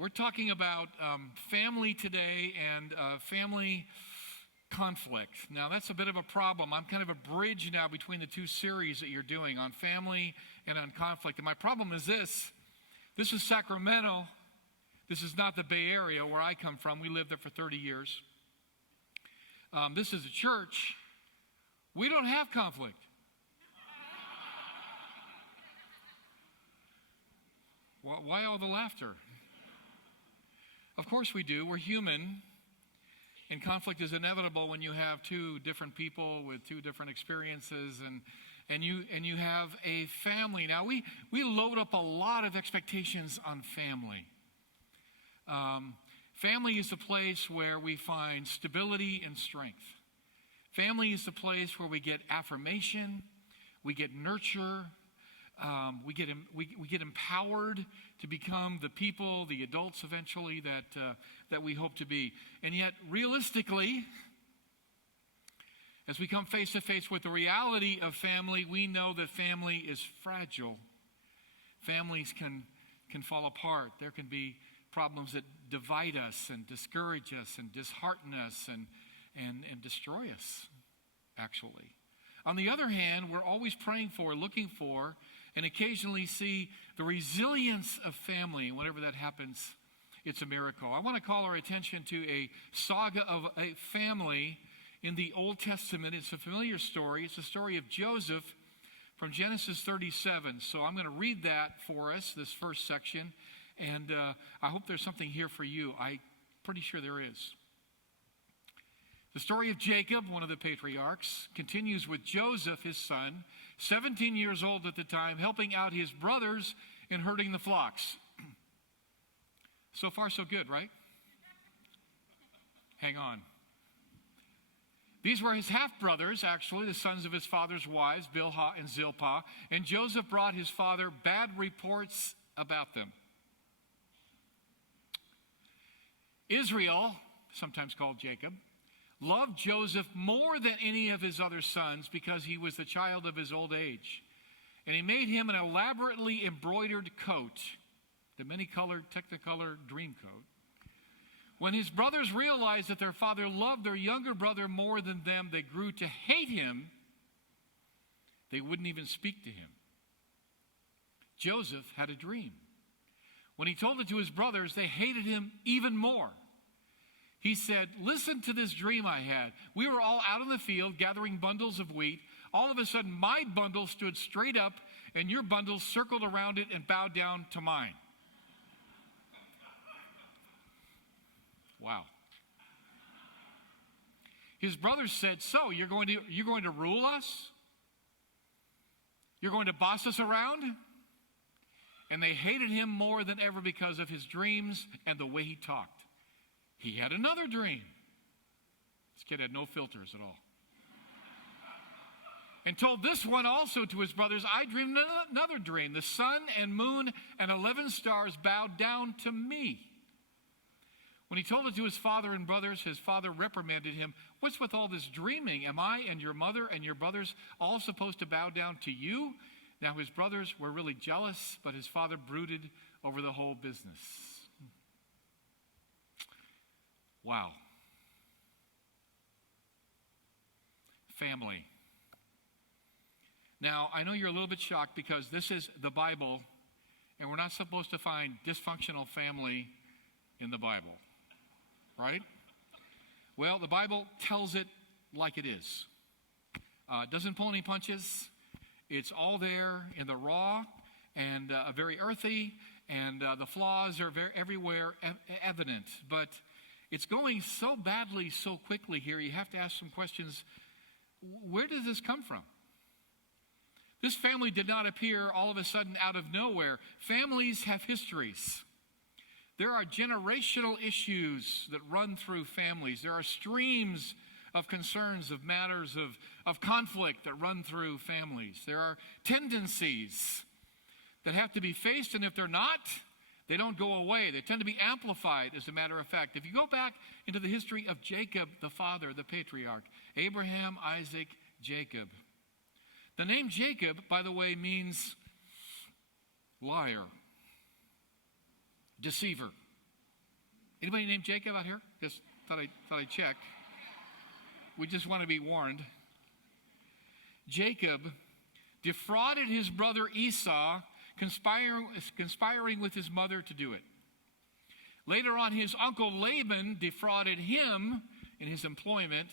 We're talking about family today and family conflict. Now, that's a bit of a problem. I'm kind of a bridge now between the two series that you're doing on family and on conflict. And my problem is this. This is Sacramento. This is not the Bay Area where I come from. We lived there for 30 years. This is a church. We don't have conflict. Why all the laughter? Of course we do. We're human. And conflict is inevitable when you have two different people with two different experiences and you have a family. Now, we load up a lot of expectations on family. Family is the place where we find stability and strength. Family is the place where we get affirmation, we get nurture, we get empowered to become the people, the adults eventually that we hope to be. And yet, realistically, as we come face to face with the reality of family, we know that family is fragile. Families can fall apart. There can be problems that divide us and discourage us and dishearten us and destroy us, actually. On the other hand, we're always praying for, looking for, and occasionally see the resilience of family. Whenever that happens, it's a miracle. I want to call our attention to a saga of a family in the Old Testament. It's a familiar story. It's the story of Joseph from Genesis 37. So I'm going to read that for us, this first section, and I hope there's something here for you. I'm pretty sure there is. The story of Jacob, one of the patriarchs, continues with Joseph, his son, 17 years old at the time, helping out his brothers in herding the flocks. So far, so good, right? Hang on. These were his half-brothers, actually, the sons of his father's wives, Bilhah and Zilpah, and Joseph brought his father bad reports about them. Israel, sometimes called Jacob, loved Joseph more than any of his other sons because he was the child of his old age. And he made him an elaborately embroidered coat, the many-colored Technicolor dream coat. When his brothers realized that their father loved their younger brother more than them, they grew to hate him. They wouldn't even speak to him. Joseph had a dream. When he told it to his brothers, they hated him even more. He said, "Listen to this dream I had. We were all out in the field gathering bundles of wheat. All of a sudden, my bundle stood straight up, and your bundle circled around it and bowed down to mine." Wow. His brothers said, "So, you're going to rule us? You're going to boss us around?" And they hated him more than ever because of his dreams and the way he talked. He had another dream. This kid had no filters at all. And told this one also to his brothers, "I dreamed another dream. The sun and moon and 11 stars bowed down to me." When he told it to his father and brothers, his father reprimanded him. "What's with all this dreaming? Am I and your mother and your brothers all supposed to bow down to you?" Now his brothers were really jealous, but his father brooded over the whole business. Wow. Family. Now, I know you're a little bit shocked because this is the Bible, and we're not supposed to find dysfunctional family in the Bible, right? Well, the Bible tells it like it is. It doesn't pull any punches. It's all there in the raw and very earthy, and the flaws are everywhere evident. But it's going so badly so quickly here, you have to ask some questions. Where does this come from? This family did not appear all of a sudden out of nowhere. Families have histories. There are generational issues that run through families. There are streams of concerns, of matters of conflict that run through families. There are tendencies that have to be faced, and if they're not, they don't go away. They tend to be amplified, as a matter of fact. If you go back into the history of Jacob, the father, the patriarch, Abraham, Isaac, Jacob. The name Jacob, by the way, means liar, deceiver. Anybody named Jacob out here? Just thought I checked. We just want to be warned. Jacob defrauded his brother Esau, conspiring with his mother to do it. Later on, his uncle Laban defrauded him in his employment,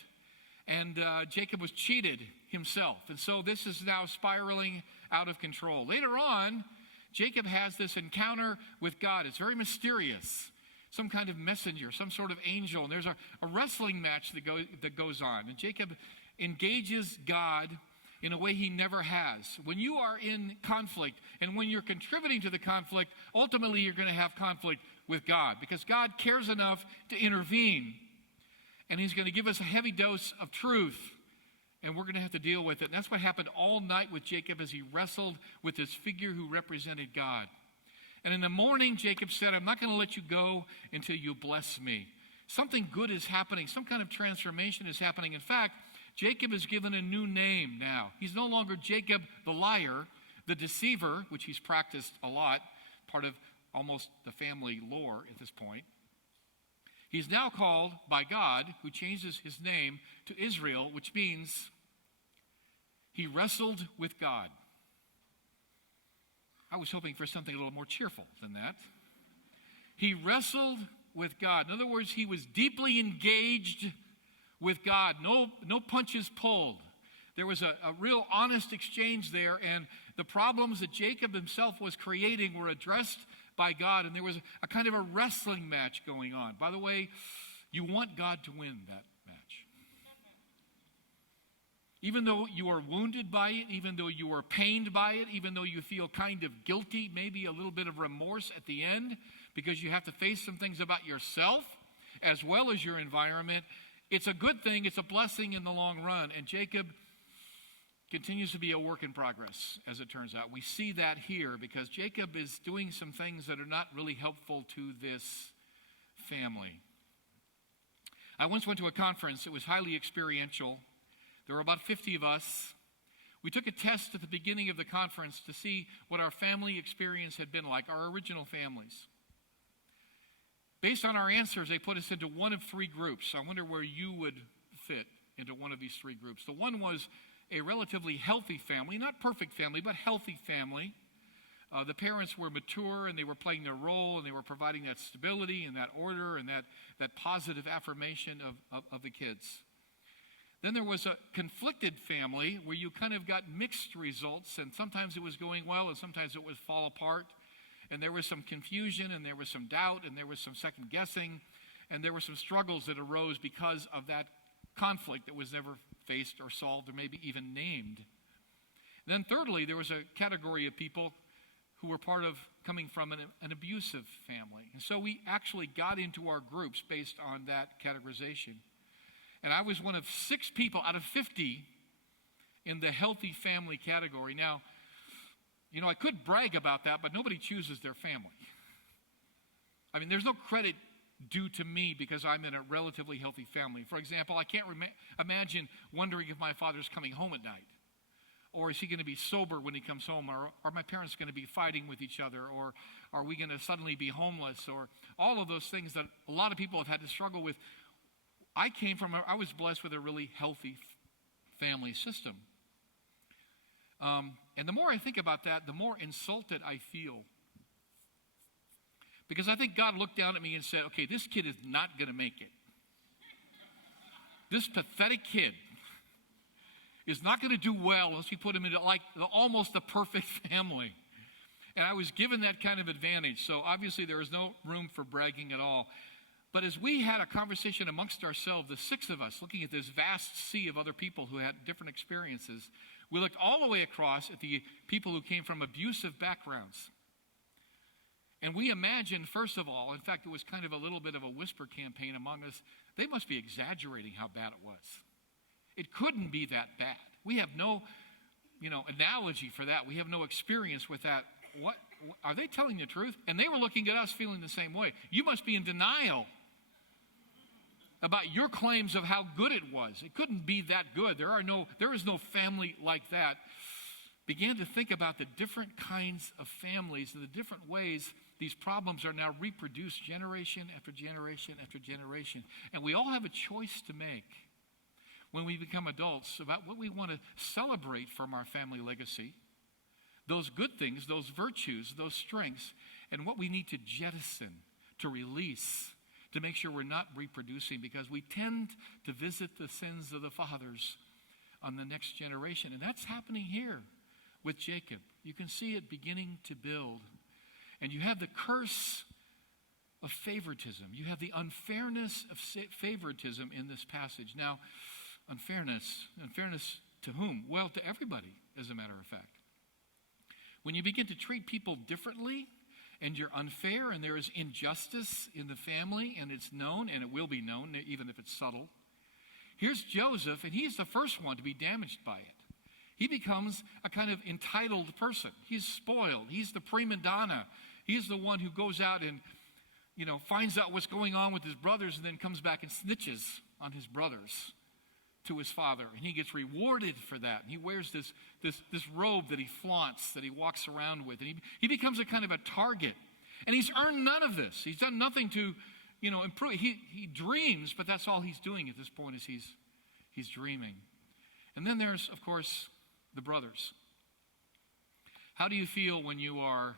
and Jacob was cheated himself. And so this is now spiraling out of control. Later on, Jacob has this encounter with God. It's very mysterious. Some kind of messenger, some sort of angel. And there's a wrestling match that goes on. And Jacob engages God in a way he never has. When you are in conflict and when you're contributing to the conflict, ultimately you're going to have conflict with God because God cares enough to intervene. And he's going to give us a heavy dose of truth. And we're going to have to deal with it. And that's what happened all night with Jacob as he wrestled with this figure who represented God. And in the morning, Jacob said, I'm not going to let you go until you bless me. Something good is happening. Some kind of transformation is happening. In fact, Jacob is given a new name now. He's no longer Jacob the liar, the deceiver, which he's practiced a lot, part of almost the family lore at this point. He's now called by God, who changes his name to Israel, which means he wrestled with God. I was hoping for something a little more cheerful than that. He wrestled with God. In other words, he was deeply engaged with God. No punches pulled. There was a real honest exchange there, and the problems that Jacob himself was creating were addressed by God, and there was a kind of a wrestling match going on. By the way, you want God to win that match. Even though you are wounded by it, even though you are pained by it, even though you feel kind of guilty, maybe a little bit of remorse at the end, because you have to face some things about yourself as well as your environment, it's a good thing, it's a blessing in the long run. And Jacob continues to be a work in progress, as it turns out. We see that here because Jacob is doing some things that are not really helpful to this family. I once went to a conference. It was highly experiential. There were about 50 of us. We took a test at the beginning of the conference to see what our family experience had been like, our original families. Based on our answers, they put us into one of three groups. I wonder where you would fit into one of these three groups. The one was a relatively healthy family, not perfect family, but healthy family. The parents were mature and they were playing their role and they were providing that stability and that order and that positive affirmation of the kids. Then there was a conflicted family where you kind of got mixed results, and sometimes it was going well and sometimes it would fall apart. And there was some confusion and there was some doubt and there was some second guessing and there were some struggles that arose because of that conflict that was never faced or solved or maybe even named. And then thirdly, there was a category of people who were part of coming from an abusive family. And so we actually got into our groups based on that categorization. And I was one of 6 people out of 50 in the healthy family category. Now, you know, I could brag about that, but nobody chooses their family. I mean, there's no credit due to me because I'm in a relatively healthy family. For example, I can't imagine wondering if my father's coming home at night. Or is he going to be sober when he comes home? Or are my parents going to be fighting with each other? Or are we going to suddenly be homeless? Or all of those things that a lot of people have had to struggle with. I was blessed with a really healthy family system. And the more I think about that, the more insulted I feel. Because I think God looked down at me and said, okay, this kid is not going to make it. This pathetic kid is not going to do well unless we put him into almost the perfect family. And I was given that kind of advantage. So obviously there was no room for bragging at all. But as we had a conversation amongst ourselves, the 6 of us, looking at this vast sea of other people who had different experiences, we looked all the way across at the people who came from abusive backgrounds. And we imagined, first of all, in fact, it was kind of a little bit of a whisper campaign among us, they must be exaggerating how bad it was. It couldn't be that bad. We have no, analogy for that. We have no experience with that. What are they telling the truth? And they were looking at us feeling the same way. You must be in denial about your claims of how good it was. It couldn't be that good. There is no family like that. began to think about the different kinds of families and the different ways these problems are now reproduced generation after generation after generation. And we all have a choice to make when we become adults about what we want to celebrate from our family legacy, those good things, those virtues, those strengths, and what we need to jettison, to release, to make sure we're not reproducing, because we tend to visit the sins of the fathers on the next generation. And that's happening here with Jacob. You can see it beginning to build. And you have the curse of favoritism. You have the unfairness of favoritism in this passage. Now, unfairness to whom? Well, to everybody, as a matter of fact. When you begin to treat people differently, and you're unfair, and there is injustice in the family, and it's known, and it will be known, even if it's subtle. Here's Joseph, and he's the first one to be damaged by it. He becomes a kind of entitled person. He's spoiled. He's the prima donna. He's the one who goes out and, finds out what's going on with his brothers and then comes back and snitches on his brothers to his father. And he gets rewarded for that. And he wears this robe that he flaunts, that he walks around with. And he becomes a kind of a target. And he's earned none of this. He's done nothing to, improve. He dreams, but that's all he's doing at this point is he's dreaming. And then there's, of course, the brothers. How do you feel when you are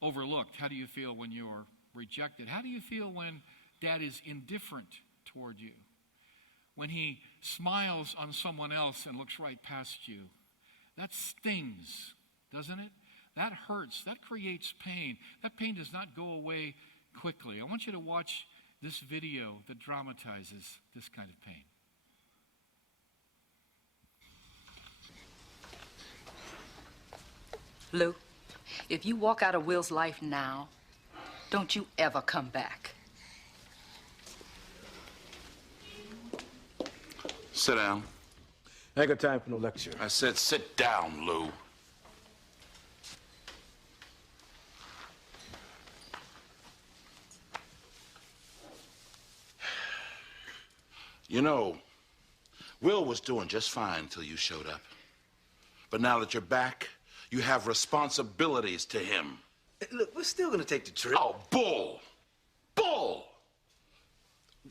overlooked? How do you feel when you are rejected? How do you feel when dad is indifferent toward you? When he smiles on someone else and looks right past you? That stings, doesn't it? That hurts. That creates pain. That pain does not go away quickly. I want you to watch this video that dramatizes this kind of pain. Lou, if you walk out of Will's life now, don't you ever come back. Sit down. I ain't got time for no lecture. I said sit down, Lou. You know, Will was doing just fine until you showed up. But now that you're back, you have responsibilities to him. Look, we're still gonna take the trip. Oh, bull! Bull!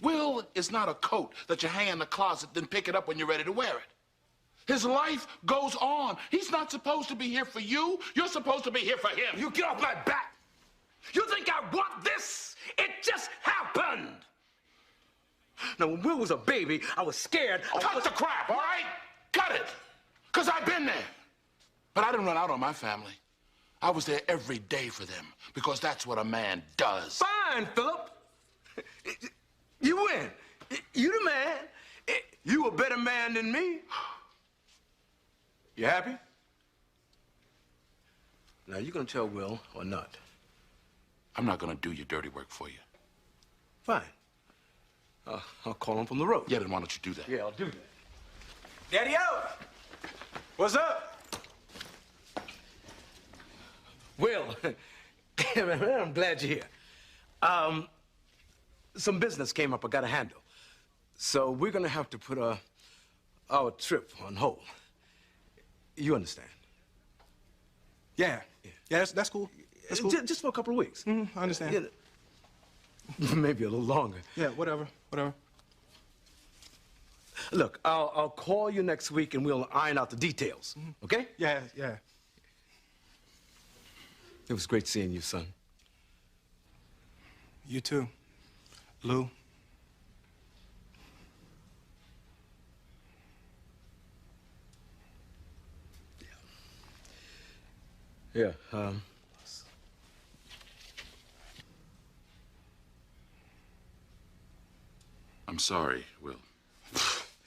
Will is not a coat that you hang in the closet, then pick it up when you're ready to wear it. His life goes on. He's not supposed to be here for you. You're supposed to be here for him. You get off my back! You think I want this? It just happened! Now, when Will was a baby, I was scared. Cut the crap, all right? Cut it. Because I've been there. But I didn't run out on my family. I was there every day for them because that's what a man does. Fine, Philip. You win. You the man. You a better man than me. You happy? Now, you gonna tell Will or not? I'm not gonna do your dirty work for you. Fine. I'll call him from the road. Yeah, then why don't you do that? Yeah, I'll do that. Daddy-o! What's up? Will, man, I'm glad you're here. Some business came up I gotta handle. So we're gonna have to put our trip on hold. You understand? Yeah, that's cool. That's cool. Just for a couple of weeks. I understand. Yeah, maybe a little longer. Yeah, whatever. Look, I'll call you next week and we'll iron out the details, okay? Yeah. It was great seeing you, son. You too, Lou. Yeah, I'm sorry, Will.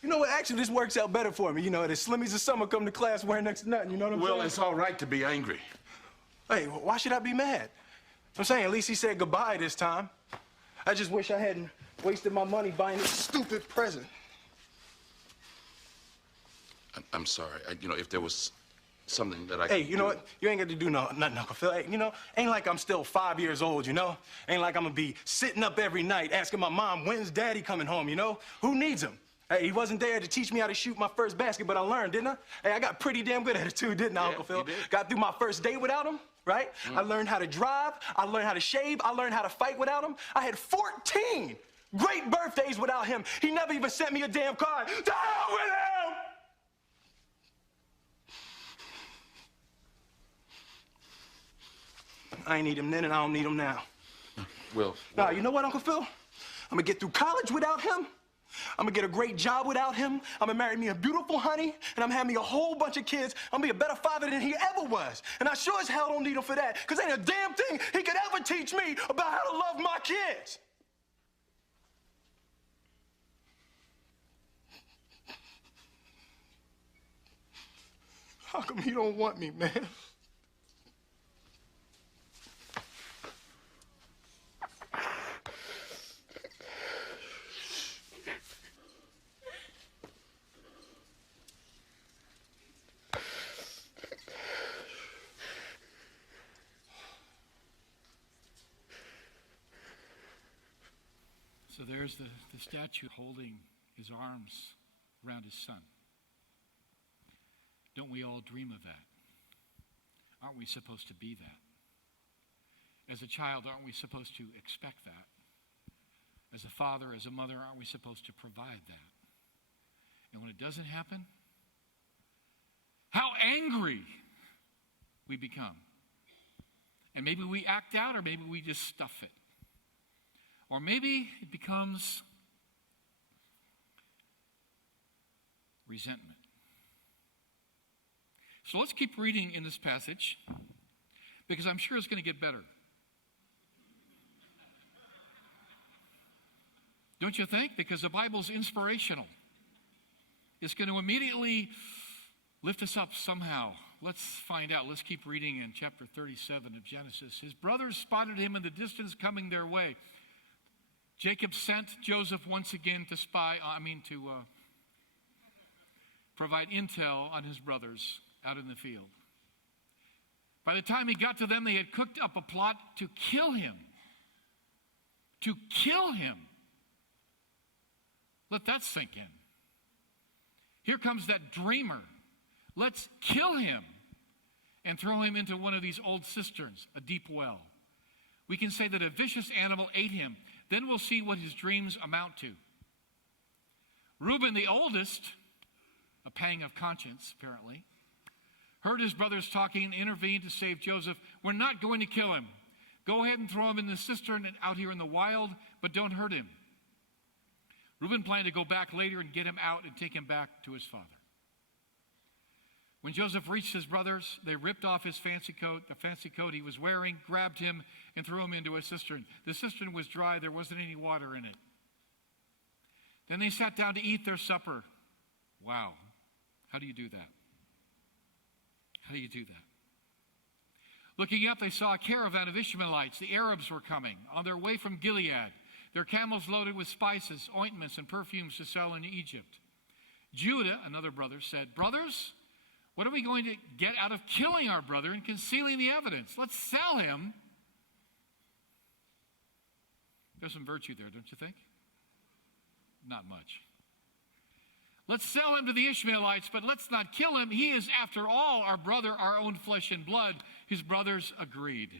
You know what? Actually, this works out better for me. You know, the Slimmies of summer come to class wearing next to nothing. You know what I'm Will, saying? it's all right to be angry. Hey, why should I be mad? I'm saying at least he said goodbye this time. I just wish I hadn't wasted my money buying this stupid present. I'm sorry. If there was something that I Hey, could you know do. what? You ain't got to do nothing, Uncle Phil. Hey, ain't like I'm still 5 years old, you know? Ain't like I'm gonna be sitting up every night asking my mom, when's Daddy coming home, you know? Who needs him? Hey, he wasn't there to teach me how to shoot my first basket, but I learned, didn't I? Hey, I got pretty damn good at it too, didn't I, Yeah, Uncle Phil? you did. Got through my first day without him, right? I learned how to drive. I learned how to shave. I learned how to fight without him. I had 14 great birthdays without him. He never even sent me a damn card. To hell with him! I ain't need him then, and I don't need him now. Will. Nah, you know what, Uncle Phil? I'm gonna get through college without him. I'm gonna get a great job without him. I'm gonna marry me a beautiful honey, and I'm gonna have me a whole bunch of kids. I'm gonna be a better father than he ever was. And I sure as hell don't need him for that, because ain't a damn thing he could ever teach me about how to love my kids. How come he don't want me, man? So there's the statue holding his arms around his son. Don't we all dream of that? Aren't we supposed to be that? As a child, aren't we supposed to expect that? As a father, as a mother, aren't we supposed to provide that? And when it doesn't happen, how angry we become. And maybe we act out, or maybe we just stuff it. Or maybe it becomes resentment. So let's keep reading in this passage, because I'm sure it's going to get better. Don't you think? Because the Bible's inspirational. It's going to immediately lift us up somehow. Let's find out. Let's keep reading in chapter 37 of Genesis. His brothers spotted him in the distance coming their way. Jacob sent Joseph once again to provide intel on his brothers out in the field. By the time he got to them, they had cooked up a plot to kill him. To kill him. Let that sink in. Here comes that dreamer. Let's kill him and throw him into one of these old cisterns, a deep well. We can say that a vicious animal ate him. Then we'll see what his dreams amount to. Reuben, the oldest, a pang of conscience, apparently, heard his brothers talking and intervened to save Joseph. We're not going to kill him. Go ahead and throw him in the cistern and out here in the wild, but don't hurt him. Reuben planned to go back later and get him out and take him back to his father. When Joseph reached his brothers, they ripped off his fancy coat, the fancy coat he was wearing, grabbed him, and threw him into a cistern. The cistern was dry. There wasn't any water in it. Then they sat down to eat their supper. Wow. How do you do that? How do you do that? Looking up, they saw a caravan of Ishmaelites. The Arabs were coming on their way from Gilead, their camels loaded with spices, ointments, and perfumes to sell in Egypt. Judah, another brother, said, "Brothers, what are we going to get out of killing our brother and concealing the evidence? Let's sell him." There's some virtue there, don't you think? Not much. Let's sell him to the Ishmaelites, but let's not kill him. He is, after all, our brother, our own flesh and blood. His brothers agreed.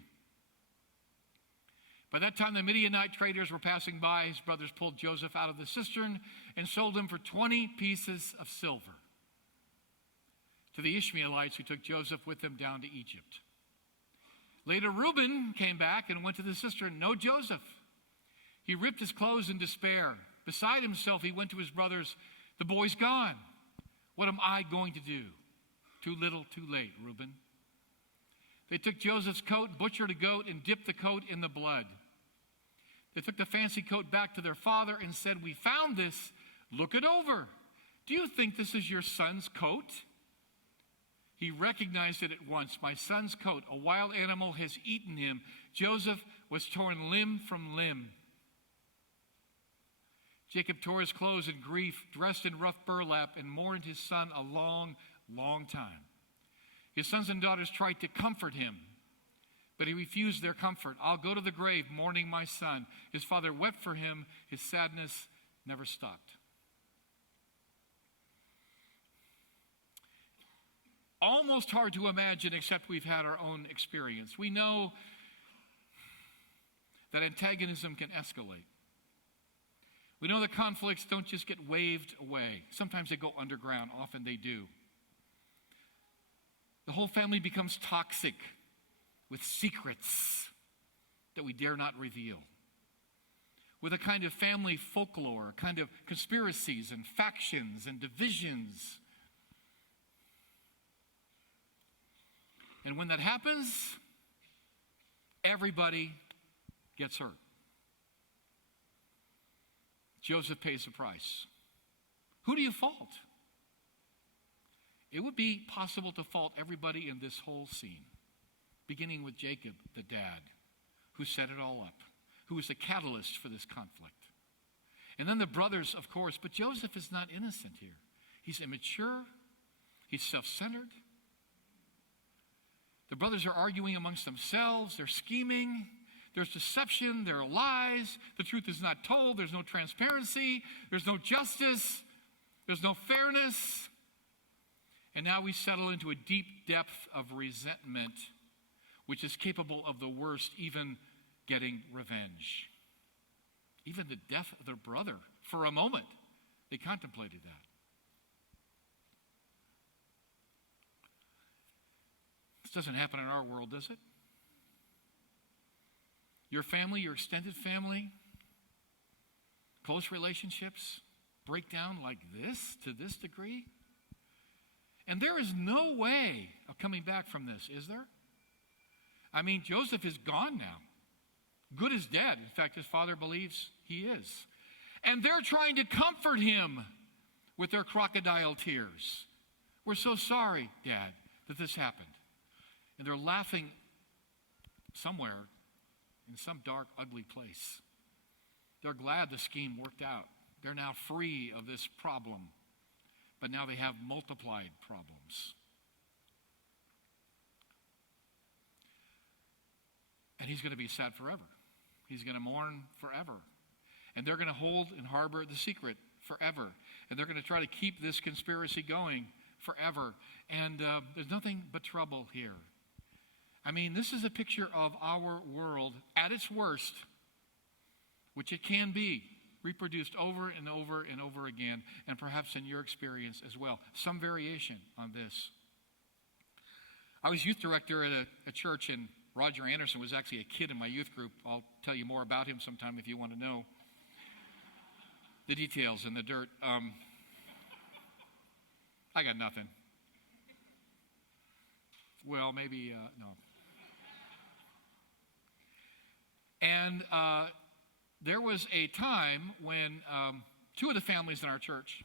By that time, the Midianite traders were passing by. His brothers pulled Joseph out of the cistern and sold him for 20 pieces of silver to the Ishmaelites, who took Joseph with them down to Egypt. Later, Reuben came back and went to the cistern. No Joseph. He ripped his clothes in despair. Beside himself, he went to his brothers. "The boy's gone. What am I going to do?" "Too little, too late, Reuben." They took Joseph's coat, butchered a goat, and dipped the coat in the blood. They took the fancy coat back to their father and said, "We found this. Look it over. Do you think this is your son's coat?" He recognized it at once. "My son's coat. A wild animal has eaten him." Joseph was torn limb from limb. Jacob tore his clothes in grief, dressed in rough burlap, and mourned his son a long, long time. His sons and daughters tried to comfort him, but he refused their comfort. "I'll go to the grave mourning my son." His father wept for him. His sadness never stopped. almost hard to imagine except we've had our own experience. We know that antagonism can escalate. We know that conflicts don't just get waved away. Sometimes they go underground. Often they do. The whole family becomes toxic with secrets that we dare not reveal, with a kind of family folklore, a kind of conspiracies and factions and divisions. And when that happens, everybody gets hurt. Joseph pays the price. Who do you fault? It would be possible to fault everybody in this whole scene, beginning with Jacob, the dad, who set it all up, who was the catalyst for this conflict. And then the brothers, of course, but Joseph is not innocent here. He's immature. He's self-centered. The brothers are arguing amongst themselves. They're scheming. There's deception. There are lies. The truth is not told. There's no transparency. There's no justice. There's no fairness. And now we settle into a deep depth of resentment, which is capable of the worst, even getting revenge. Even the death of their brother. For a moment, they contemplated that. This doesn't happen in our world, does it? Your family, your extended family, close relationships break down like this, to this degree? And there is no way of coming back from this, is there? I mean, Joseph is gone now. Good is dead. In fact, his father believes he is. And they're trying to comfort him with their crocodile tears. We're so sorry, Dad, that this happened. And they're laughing somewhere in some dark, ugly place. They're glad the scheme worked out. They're now free of this problem. But now they have multiplied problems. And he's going to be sad forever. He's going to mourn forever. And they're going to hold and harbor the secret forever. And they're going to try to keep this conspiracy going forever. And there's nothing but trouble here. I mean, this is a picture of our world at its worst, which it can be, reproduced over and over and over again, and perhaps in your experience as well. Some variation on this. I was youth director at a church, and Roger Anderson was actually a kid in my youth group. I'll tell you more about him sometime if you want to know the details and the dirt. I got nothing. Well, maybe, no. And there was a time when two of the families in our church,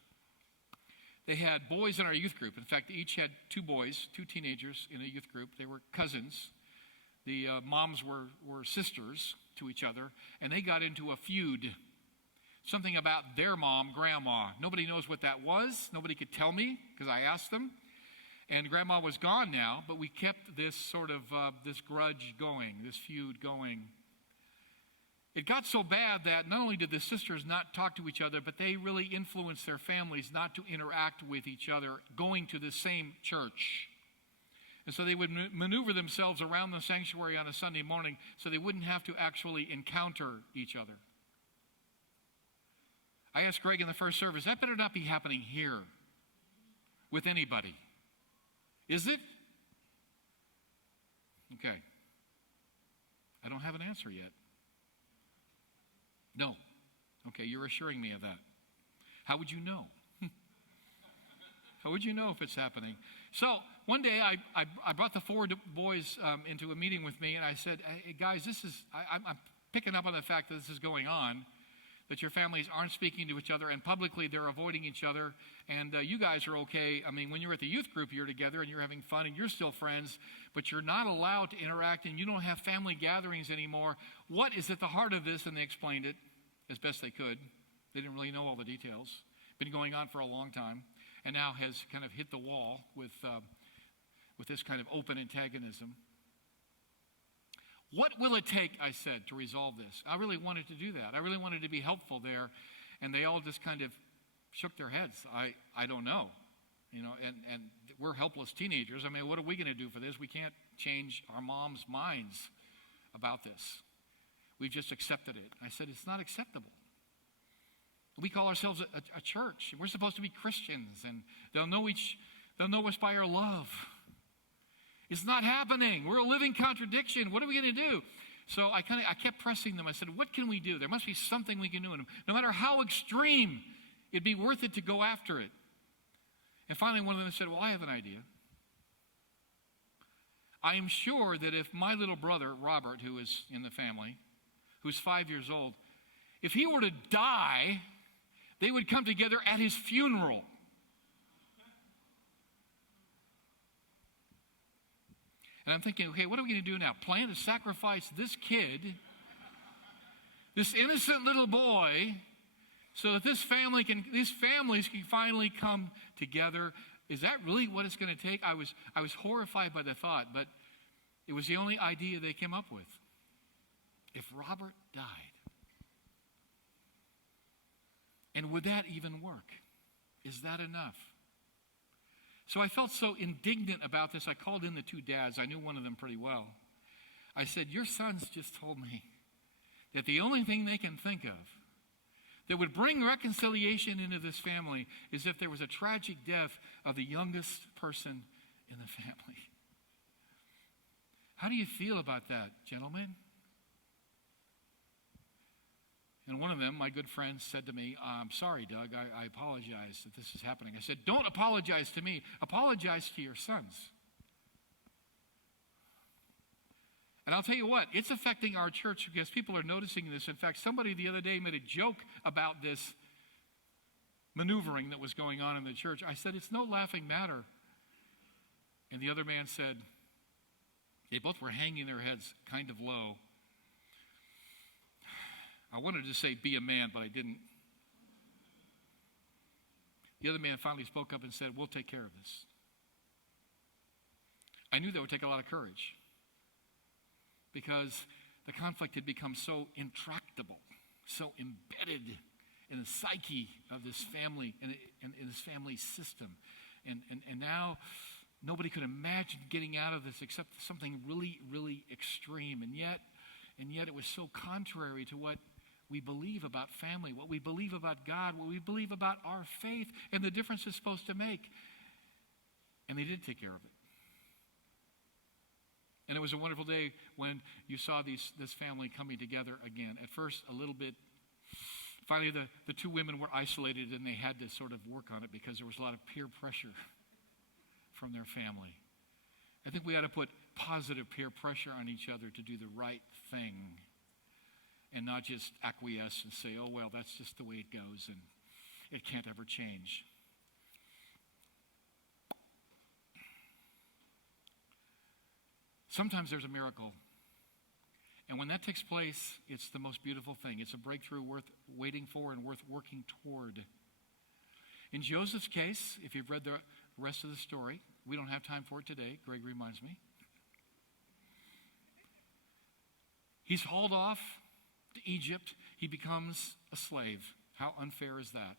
they had boys in our youth group. In fact, they each had two boys, two teenagers in a youth group. They were cousins. The moms were sisters to each other, and they got into a feud. Something about their mom, Grandma. Nobody knows what that was. Nobody could tell me because I asked them. And Grandma was gone now, but we kept this sort of this grudge going, this feud going. It got so bad that not only did the sisters not talk to each other, but they really influenced their families not to interact with each other, going to the same church. And so they would maneuver themselves around the sanctuary on a Sunday morning so they wouldn't have to actually encounter each other. I asked Greg in the first service, that better not be happening here with anybody. Is it? Okay. I don't have an answer yet. No. Okay, you're assuring me of that. How would you know? How would you know if it's happening? So one day I brought the four boys into a meeting with me, and I said, hey, guys, I'm picking up on the fact that this is going on, that your families aren't speaking to each other, and publicly they're avoiding each other, and you guys are okay. I mean, when you're at the youth group, you're together, and you're having fun, and you're still friends, but you're not allowed to interact, and you don't have family gatherings anymore. What is at the heart of this? And they explained it as best they could. They didn't really know all the details. Been going on for a long time, and now has kind of hit the wall with this kind of open antagonism. What will it take, I said, to resolve this? I really wanted to do that. I really wanted to be helpful there. And they all just kind of shook their heads. I don't know. You know, and we're helpless teenagers. I mean, what are we going to do for this? We can't change our moms' minds about this. We've just accepted it. I said, it's not acceptable. We call ourselves a church. We're supposed to be Christians, and they'll know us by our love. It's not happening. We're a living contradiction. What are we going to do? So I kept pressing them. I said, what can we do? There must be something we can do. And no matter how extreme, it'd be worth it to go after it. And finally, one of them said, well, I have an idea. I am sure that if my little brother, Robert, who is in the family, who's 5 years old, if he were to die, they would come together at his funeral. And I'm thinking, okay, what are we going to do now? Plan to sacrifice this kid, this innocent little boy, so that these families can finally come together. Is that really what it's going to take? I was horrified by the thought, but it was the only idea they came up with. If Robert died, and would that even work? Is that enough? So I felt so indignant about this. I called in the two dads. I knew one of them pretty well. I said, your sons just told me that the only thing they can think of that would bring reconciliation into this family is if there was a tragic death of the youngest person in the family. How do you feel about that, gentlemen? And one of them, my good friend, said to me, I'm sorry, Doug, I apologize that this is happening. I said, don't apologize to me. Apologize to your sons. And I'll tell you what, it's affecting our church because people are noticing this. In fact, somebody the other day made a joke about this maneuvering that was going on in the church. I said, it's no laughing matter. And the other man said, they both were hanging their heads kind of low. I wanted to say, be a man, but I didn't. The other man finally spoke up and said, we'll take care of this. I knew that would take a lot of courage because the conflict had become so intractable, so embedded in the psyche of this family and in this family system. And now nobody could imagine getting out of this except something really, really extreme. And yet it was so contrary to what we believe about family, what we believe about God, what we believe about our faith, and the difference it's supposed to make. And they did take care of it. And it was a wonderful day when you saw this family coming together again. At first, a little bit. Finally, the two women were isolated, and they had to sort of work on it because there was a lot of peer pressure from their family. I think we ought to put positive peer pressure on each other to do the right thing and not just acquiesce and say, oh, well, that's just the way it goes, and it can't ever change. Sometimes there's a miracle. And when that takes place, it's the most beautiful thing. It's a breakthrough worth waiting for and worth working toward. In Joseph's case, if you've read the rest of the story, we don't have time for it today. Greg reminds me. He's hauled off to Egypt. He becomes a slave. How unfair is that?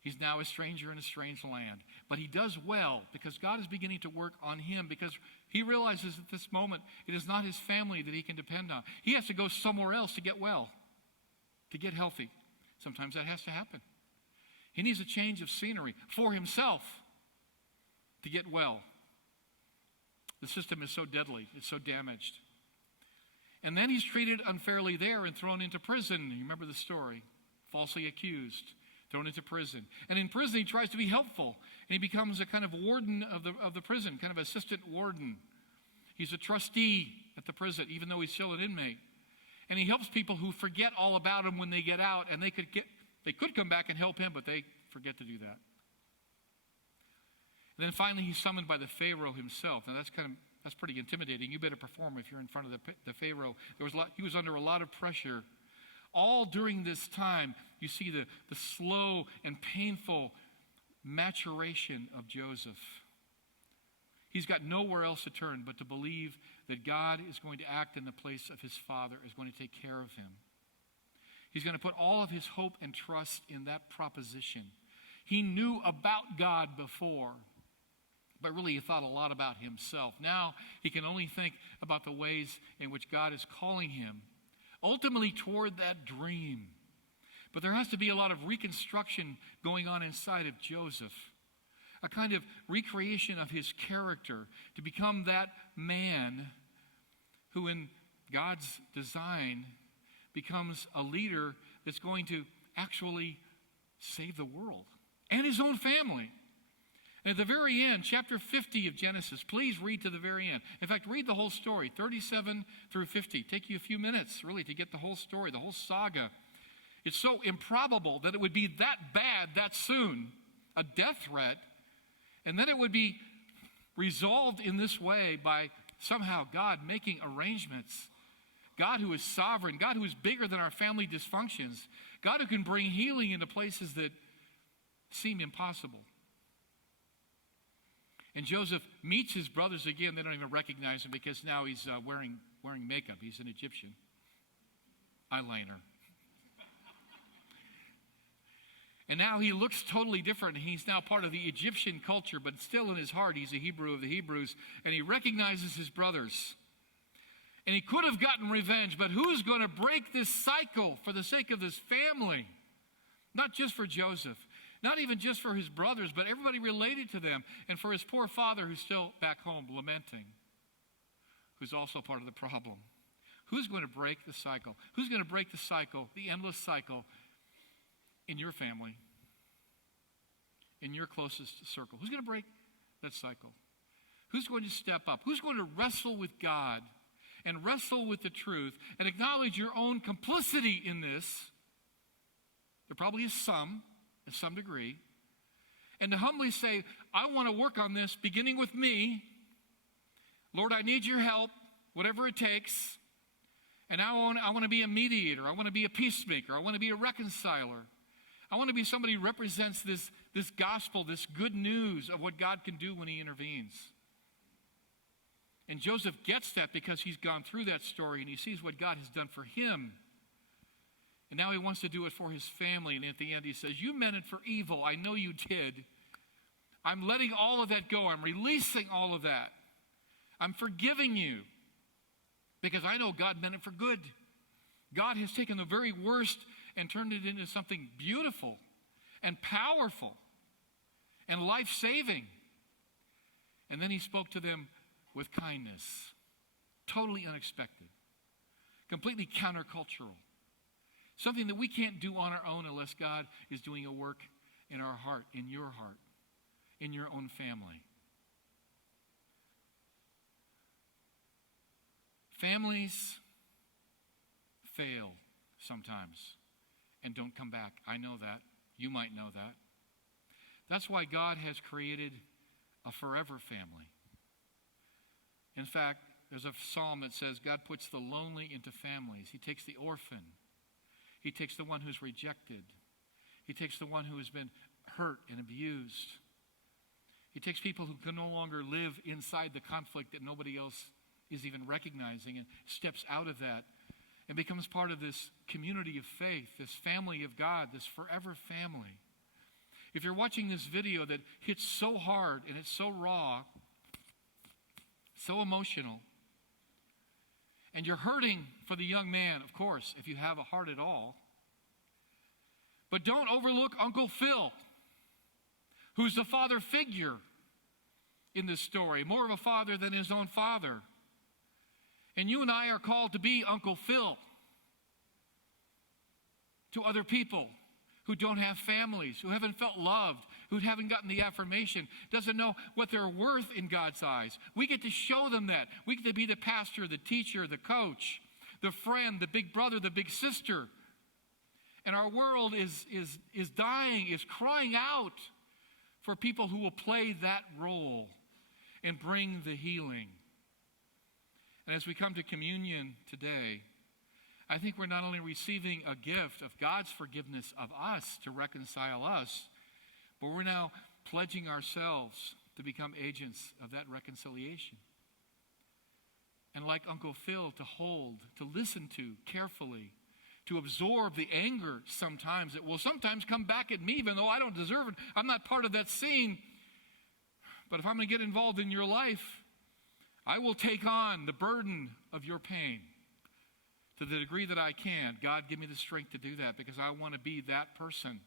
He's now a stranger in a strange land. But he does well because God is beginning to work on him because he realizes at this moment it is not his family that he can depend on. He has to go somewhere else to get well, to get healthy. Sometimes that has to happen. He needs a change of scenery for himself to get well. The system is so deadly. It's so damaged. And then he's treated unfairly there and thrown into prison. You remember the story. Falsely accused, thrown into prison. And in prison, he tries to be helpful. And he becomes a kind of warden of the prison, kind of assistant warden. He's a trustee at the prison, even though he's still an inmate. And he helps people who forget all about him when they get out. And they could come back and help him, but they forget to do that. And then finally, he's summoned by the Pharaoh himself. Now, that's pretty intimidating. You better perform if you're in front of the Pharaoh. He was under a lot of pressure. All during this time, you see the slow and painful maturation of Joseph. He's got nowhere else to turn but to believe that God is going to act in the place of his father, is going to take care of him. He's going to put all of his hope and trust in that proposition. He knew about God before, but really he thought a lot about himself. Now he can only think about the ways in which God is calling him, ultimately toward that dream. But there has to be a lot of reconstruction going on inside of Joseph, a kind of recreation of his character to become that man who in God's design becomes a leader that's going to actually save the world and his own family. And at the very end, chapter 50 of Genesis, please read to the very end. In fact, read the whole story, 37 through 50. Take you a few minutes, really, to get the whole story, the whole saga. It's so improbable that it would be that bad that soon, a death threat, and then it would be resolved in this way by somehow God making arrangements. God who is sovereign, God who is bigger than our family dysfunctions, God who can bring healing into places that seem impossible. And Joseph meets his brothers again. They don't even recognize him because now he's wearing makeup. He's an Egyptian. Eyeliner. And now he looks totally different. He's now part of the Egyptian culture, but still in his heart, he's a Hebrew of the Hebrews. And he recognizes his brothers. And he could have gotten revenge, but who's going to break this cycle for the sake of this family? Not just for Joseph, not even just for his brothers, but everybody related to them, and for his poor father who's still back home lamenting, who's also part of the problem. Who's going to break the cycle? Who's going to break the cycle, the endless cycle, in your family, in your closest circle? Who's going to break that cycle? Who's going to step up? Who's going to wrestle with God and wrestle with the truth and acknowledge your own complicity in this? There probably is some, to some degree. And to humbly say, I want to work on this, beginning with me. Lord, I need your help, whatever it takes. And I want to be a mediator. I want to be a peacemaker. I want to be a reconciler. I want to be somebody who represents this gospel, this good news of what God can do when he intervenes. And Joseph gets that because he's gone through that story and he sees what God has done for him. And now he wants to do it for his family. And at the end he says, you meant it for evil. I know you did. I'm letting all of that go. I'm releasing all of that. I'm forgiving you because I know God meant it for good. God has taken the very worst and turned it into something beautiful and powerful and life-saving. And then he spoke to them with kindness, totally unexpected, completely countercultural, something that we can't do on our own unless God is doing a work in our heart, in your own family. Families fail sometimes and don't come back. I know that. You might know that. That's why God has created a forever family. In fact, there's a psalm that says God puts the lonely into families. He takes the orphan. He takes the one who's rejected. He takes the one who has been hurt and abused. He takes people who can no longer live inside the conflict that nobody else is even recognizing and steps out of that and becomes part of this community of faith, this family of God, this forever family. If you're watching this video that hits so hard and it's so raw, so emotional, and you're hurting for the young man, of course, if you have a heart at all, but don't overlook Uncle Phil, who's the father figure in this story, more of a father than his own father. And you and I are called to be Uncle Phil to other people who don't have families, who haven't felt loved, who haven't gotten the affirmation, doesn't know what they're worth in God's eyes. We get to show them that. We get to be the pastor, the teacher, the coach, the friend, the big brother, the big sister. And our world is dying, is crying out for people who will play that role and bring the healing. And as we come to communion today, I think we're not only receiving a gift of God's forgiveness of us to reconcile us, but we're now pledging ourselves to become agents of that reconciliation. And like Uncle Phil, to hold, to listen to carefully, to absorb the anger sometimes. It will sometimes come back at me even though I don't deserve it. I'm not part of that scene. But if I'm going to get involved in your life, I will take on the burden of your pain to the degree that I can. God, give me the strength to do that because I want to be that person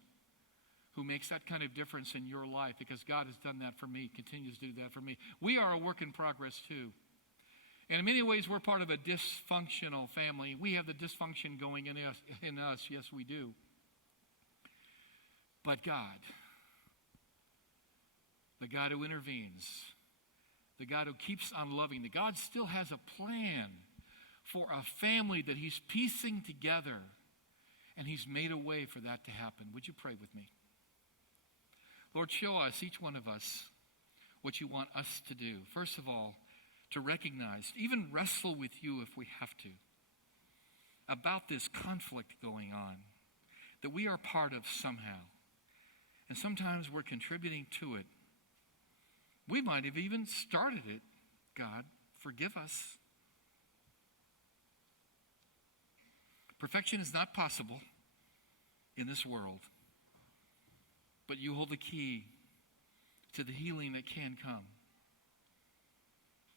who makes that kind of difference in your life because God has done that for me, continues to do that for me. We are a work in progress too. And in many ways, we're part of a dysfunctional family. We have the dysfunction going in us. Yes, we do. But God, the God who intervenes, the God who keeps on loving, the God still has a plan for a family that he's piecing together, and he's made a way for that to happen. Would you pray with me? Lord, show us, each one of us, what you want us to do. First of all, to recognize, even wrestle with you if we have to, about this conflict going on that we are part of somehow. And sometimes we're contributing to it. We might have even started it. God, forgive us. Perfection is not possible in this world, but you hold the key to the healing that can come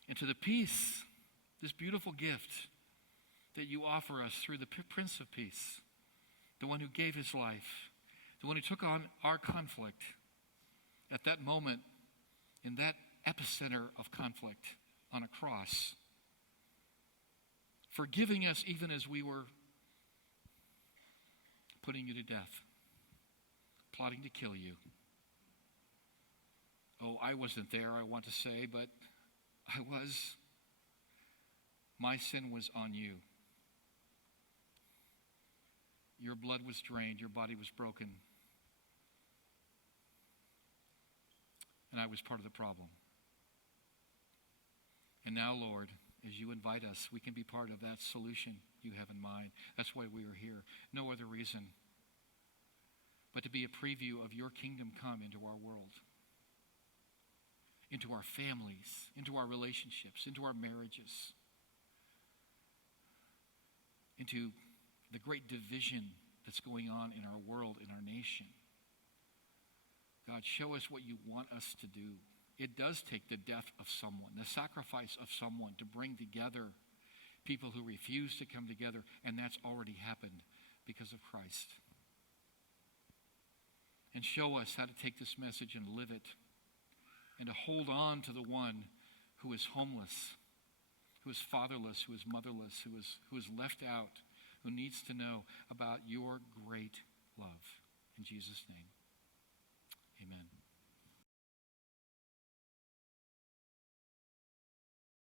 and to the peace, this beautiful gift that you offer us through the Prince of Peace, the one who gave his life, the one who took on our conflict at that moment in that epicenter of conflict on a cross, forgiving us even as we were putting you to death, plotting to kill you. Oh, I wasn't there, I want to say, but I was. My sin was on you. Your blood was drained, your body was broken, and I was part of the problem. And now, Lord, as you invite us, we can be part of that solution you have in mind. That's why we are here. No other reason but to be a preview of your kingdom come into our world, into our families, into our relationships, into our marriages, into the great division that's going on in our world, in our nation. God, show us what you want us to do. It does take the death of someone, the sacrifice of someone to bring together people who refuse to come together, and that's already happened because of Christ. And show us how to take this message and live it, and to hold on to the one who is homeless, who is fatherless, who is motherless, who is left out, who needs to know about your great love. In Jesus' name, amen.